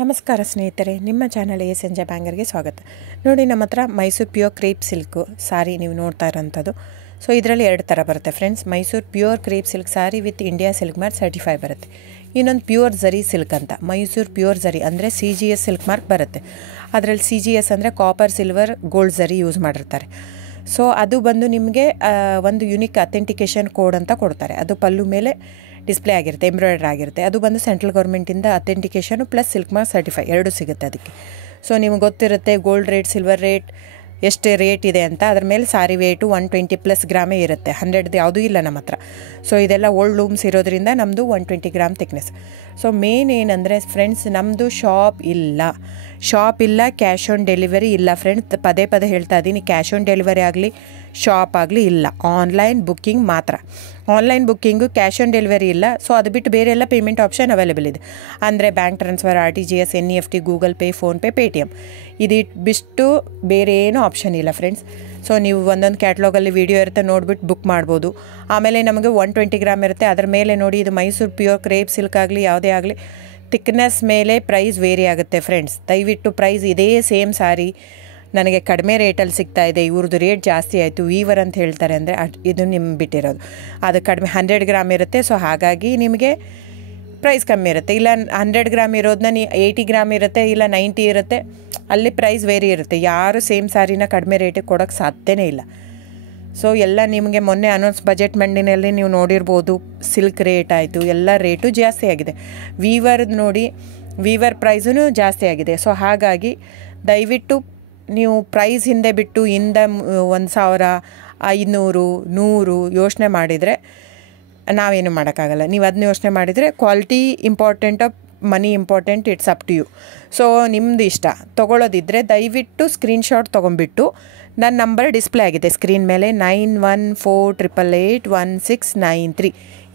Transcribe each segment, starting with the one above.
ನಮಸ್ಕಾರ ಸ್ನೇಹಿತರೆ, ನಿಮ್ಮ ಚಾನಲ್ ಎ ಸಂಜೆ ಬ್ಯಾಂಗರ್ಗೆ ಸ್ವಾಗತ. ನೋಡಿ, ನಮ್ಮ ಹತ್ರ ಮೈಸೂರು ಪ್ಯೂರ್ ಕ್ರೇಪ್ ಸಿಲ್ಕು ಸಾರಿ ನೀವು ನೋಡ್ತಾ ಇರೋಂಥದ್ದು. ಸೊ ಇದರಲ್ಲಿ ಎರಡು ಥರ ಬರುತ್ತೆ friends. Mysuru pure crepe silk sorry with India silk mark certify ಬರುತ್ತೆ. ಇನ್ನೊಂದು ಪ್ಯೂರ್ ಝರಿ ಸಿಲ್ಕ್ ಅಂತ, ಮೈಸೂರು ಪ್ಯೂರ್ ಝರಿ ಅಂದರೆ CGS ಸಿಲ್ಕ್ ಮಾರ್ಕ್ ಬರುತ್ತೆ. ಅದರಲ್ಲಿ CGS ಅಂದರೆ ಕಾಪರ್, ಸಿಲ್ವರ್, ಗೋಲ್ಡ್ ಝರಿ ಯೂಸ್ ಮಾಡಿರ್ತಾರೆ. ಸೊ ಅದು ಬಂದು ನಿಮಗೆ ಒಂದು ಯುನಿಕ್ ಅಥೆಂಟಿಕೇಷನ್ ಕೋಡ್ ಅಂತ ಕೊಡ್ತಾರೆ. ಅದು ಪಲ್ಲು ಮೇಲೆ ಡಿಸ್ಪ್ಲೇ ಆಗಿರುತ್ತೆ, ಎಂಬ್ರಾಯ್ಡ್ರಿ ಆಗಿರುತ್ತೆ. ಅದು ಬಂದು ಸೆಂಟ್ರಲ್ ಗೌರ್ಮೆಂಟಿಂದ ಅಥೆಂಟಿಕೇಷನು ಪ್ಲಸ್ ಸಿಲ್ಕ್ ಮಾರ್ಕ್ ಸರ್ಟಿಫೈ ಎರಡು ಸಿಗುತ್ತೆ ಅದಕ್ಕೆ. ಸೊ ನಿಮಗೆ ಗೊತ್ತಿರುತ್ತೆ ಗೋಲ್ಡ್ ರೇಟ್, ಸಿಲ್ವರ್ ರೇಟ್ ಎಷ್ಟು ರೇಟ್ ಇದೆ ಅಂತ. ಅದ್ರ ಮೇಲೆ ಸಾರಿ ವೇಟು 120+ ಗ್ರಾಮೇ ಇರುತ್ತೆ, 100 ಯಾವುದೂ ಇಲ್ಲ ನಮ್ಮ ಹತ್ರ. ಸೊ ಇದೆಲ್ಲ ಓಲ್ಡ್ ಲೂಮ್ಸ್ ಇರೋದ್ರಿಂದ ನಮ್ಮದು 120 ಗ್ರಾಮ್ ಥಿಕ್ನೆಸ್. ಸೊ ಮೇನ್ ಏನಂದರೆ ಫ್ರೆಂಡ್ಸ್, ನಮ್ಮದು ಶಾಪ್ ಇಲ್ಲ, ಕ್ಯಾಶ್ ಆನ್ ಡೆಲಿವರಿ ಇಲ್ಲ ಫ್ರೆಂಡ್ಸ್. ಪದೇ ಪದೇ ಹೇಳ್ತಾ ಇದ್ದೀನಿ, ಕ್ಯಾಶ್ ಆನ್ ಡೆಲಿವರಿ ಆಗಲಿ ಶಾಪ್ ಆಗಲಿ ಇಲ್ಲ, ಆನ್ಲೈನ್ ಬುಕ್ಕಿಂಗ್ ಮಾತ್ರ. Online booking, cash on delivery ಇಲ್ಲ. ಸೊ ಅದು ಬಿಟ್ಟು ಬೇರೆ ಎಲ್ಲ ಪೇಮೆಂಟ್ ಆಪ್ಷನ್ ಅವೈಲೇಬಲ್ ಇದೆ. ಅಂದರೆ bank transfer, RTGS, NEFT, Google pay, PhonePe, Paytm. ಇದು ಬಿಟ್ಟು ಬೇರೆ ಏನೂ ಆಪ್ಷನ್ ಇಲ್ಲ ಫ್ರೆಂಡ್ಸ್. ಸೊ ನೀವು ಒಂದೊಂದು ಕ್ಯಾಟ್ಲಾಗಲ್ಲಿ ವೀಡಿಯೋ ಇರುತ್ತೆ, ನೋಡಿಬಿಟ್ಟು ಬುಕ್ ಮಾಡ್ಬೋದು. ಆಮೇಲೆ ನಮಗೆ 120 ಗ್ರಾಮ್ ಇರುತ್ತೆ. ಅದರ ಮೇಲೆ ನೋಡಿ, ಇದು ಮೈಸೂರು ಪ್ಯೂರ್ ಕ್ರೇಪ್ ಸಿಲ್ಕ್ ಆಗಲಿ ಯಾವುದೇ ಆಗಲಿ ಥಿಕ್ನೆಸ್ ಮೇಲೆ ಪ್ರೈಸ್ ವೇರಿ ಆಗುತ್ತೆ ಫ್ರೆಂಡ್ಸ್. ದಯವಿಟ್ಟು ಪ್ರೈಸ್ ಇದೇ ಸೇಮ್ ಸಾರಿ ನನಗೆ ಕಡಿಮೆ ರೇಟಲ್ಲಿ ಸಿಗ್ತಾ ಇದೆ, ಇವ್ರದ್ದು ರೇಟ್ ಜಾಸ್ತಿ ಆಯಿತು ವೀವರ್ ಅಂತ ಹೇಳ್ತಾರೆ ಅಂದರೆ ಇದು ನಿಮ್ಗೆ ಬಿಟ್ಟಿರೋದು. ಅದು ಕಡಿಮೆ 100 ಗ್ರಾಮ್ ಇರುತ್ತೆ. ಸೊ ಹಾಗಾಗಿ ನಿಮಗೆ ಪ್ರೈಸ್ ಕಮ್ಮಿ ಇರುತ್ತೆ. ಇಲ್ಲ 100 ಗ್ರಾಮ್ ಇರೋದನ್ನ 80 ಗ್ರಾಮ್ ಇರುತ್ತೆ, ಇಲ್ಲ 90 ಇರುತ್ತೆ, ಅಲ್ಲಿ ಪ್ರೈಸ್ ವೇರಿ ಇರುತ್ತೆ. ಯಾರು ಸೇಮ್ ಸಾರಿನ ಕಡಿಮೆ ರೇಟಿಗೆ ಕೊಡೋಕ್ಕೆ ಸಾಧ್ಯನೇ ಇಲ್ಲ. ಸೊ ಎಲ್ಲ ನಿಮಗೆ ಮೊನ್ನೆ ಅನೌನ್ಸ್ ಬಜೆಟ್ ಮಂಡಿನಲ್ಲಿ ನೀವು ನೋಡಿರ್ಬೋದು, ಸಿಲ್ಕ್ ರೇಟ್ ಆಯಿತು, ಎಲ್ಲ ರೇಟು ಜಾಸ್ತಿ ಆಗಿದೆ. ವೀವರ್ದು ನೋಡಿ, ವೀವರ್ ಪ್ರೈಸೂ ಜಾಸ್ತಿ ಆಗಿದೆ. ಸೊ ಹಾಗಾಗಿ ದಯವಿಟ್ಟು ನೀವು ಪ್ರೈಸ್ ಹಿಂದೆ ಬಿಟ್ಟು 1,000, 500, 100 ಯೋಚನೆ ಮಾಡಿದರೆ ನಾವೇನು ಮಾಡೋಕ್ಕಾಗಲ್ಲ. ನೀವು ಅದನ್ನ ಯೋಚನೆ ಮಾಡಿದರೆ ಕ್ವಾಲಿಟಿ ಇಂಪಾರ್ಟೆಂಟೋ money important, it's up to you. So ನಿಮ್ಮದು ಇಷ್ಟ. ತೊಗೊಳ್ಳೋದಿದ್ದರೆ ದಯವಿಟ್ಟು ಸ್ಕ್ರೀನ್ಶಾಟ್ ತೊಗೊಂಬಿಟ್ಟು, ನನ್ನ ನಂಬರ್ ಡಿಸ್ಪ್ಲೇ ಆಗಿದೆ ಸ್ಕ್ರೀನ್ ಮೇಲೆ, 9148881693.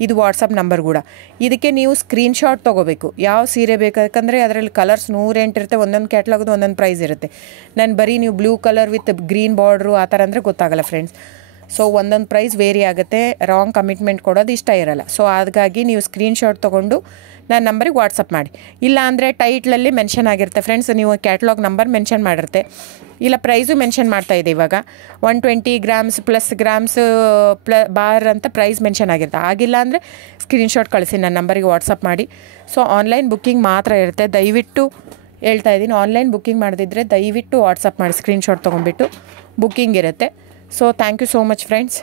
ಇದು ವಾಟ್ಸಪ್ ನಂಬರ್ ಕೂಡ. ಇದಕ್ಕೆ ನೀವು ಸ್ಕ್ರೀನ್ಶಾಟ್ ತೊಗೋಬೇಕು. ಯಾವ ಸೀರೆ ಬೇಕಂದರೆ ಅದರಲ್ಲಿ ಕಲರ್ಸ್ 108 ಇರುತ್ತೆ, ಒಂದೊಂದು ಕ್ಯಾಟ್ಲಾಗದು ಒಂದೊಂದು ಪ್ರೈಸ್ ಇರುತ್ತೆ. ನಾನು ಬರೀ ನೀವು blue colour with green border ಆ ಥರ ಅಂದರೆ ಗೊತ್ತಾಗಲ್ಲ ಫ್ರೆಂಡ್ಸ್. ಸೊ ಒಂದೊಂದು ಪ್ರೈಸ್ ವೇರಿ ಆಗುತ್ತೆ, ರಾಂಗ್ ಕಮಿಟ್ಮೆಂಟ್ ಕೊಡೋದು ಇಷ್ಟ ಇರಲ್ಲ. ಸೊ ಹಾಗಾಗಿ ನೀವು ಸ್ಕ್ರೀನ್ಶಾಟ್ ತೊಗೊಂಡು ನನ್ನ ನಂಬರಿಗೆ ವಾಟ್ಸಪ್ ಮಾಡಿ. ಇಲ್ಲ ಅಂದರೆ ಟೈಟ್ಲಲ್ಲಿ ಮೆನ್ಷನ್ ಆಗಿರುತ್ತೆ ಫ್ರೆಂಡ್ಸ್, ನೀವು ಕ್ಯಾಟ್ಲಾಗ್ ನಂಬರ್ ಮೆನ್ಷನ್ ಮಾಡಿರುತ್ತೆ, ಇಲ್ಲ ಪ್ರೈಸು ಮೆನ್ಷನ್ ಮಾಡ್ತಾಯಿದೆ. ಇವಾಗ 120 ಗ್ರಾಮ್ಸ್ ಪ್ಲಸ್ ಗ್ರಾಮ್ಸ್ ಬಾರ್ ಅಂತ ಪ್ರೈಸ್ ಮೆನ್ಷನ್ ಆಗಿರುತ್ತೆ. ಆಗಿಲ್ಲ ಅಂದರೆ ಸ್ಕ್ರೀನ್ಶಾಟ್ ಕಳಿಸಿ, ನನ್ನ ನಂಬರಿಗೆ ವಾಟ್ಸಪ್ ಮಾಡಿ. ಸೊ ಆನ್ಲೈನ್ ಬುಕ್ಕಿಂಗ್ ಮಾತ್ರ ಇರುತ್ತೆ. ದಯವಿಟ್ಟು ಹೇಳ್ತಾ ಇದ್ದೀನಿ, ಆನ್ಲೈನ್ ಬುಕ್ಕಿಂಗ್ ಮಾಡದಿದ್ದರೆ ದಯವಿಟ್ಟು ವಾಟ್ಸಪ್ ಮಾಡಿ, ಸ್ಕ್ರೀನ್ಶಾಟ್ ತೊಗೊಂಡ್ಬಿಟ್ಟು ಬುಕ್ಕಿಂಗ್ ಇರುತ್ತೆ. So thank you so much friends.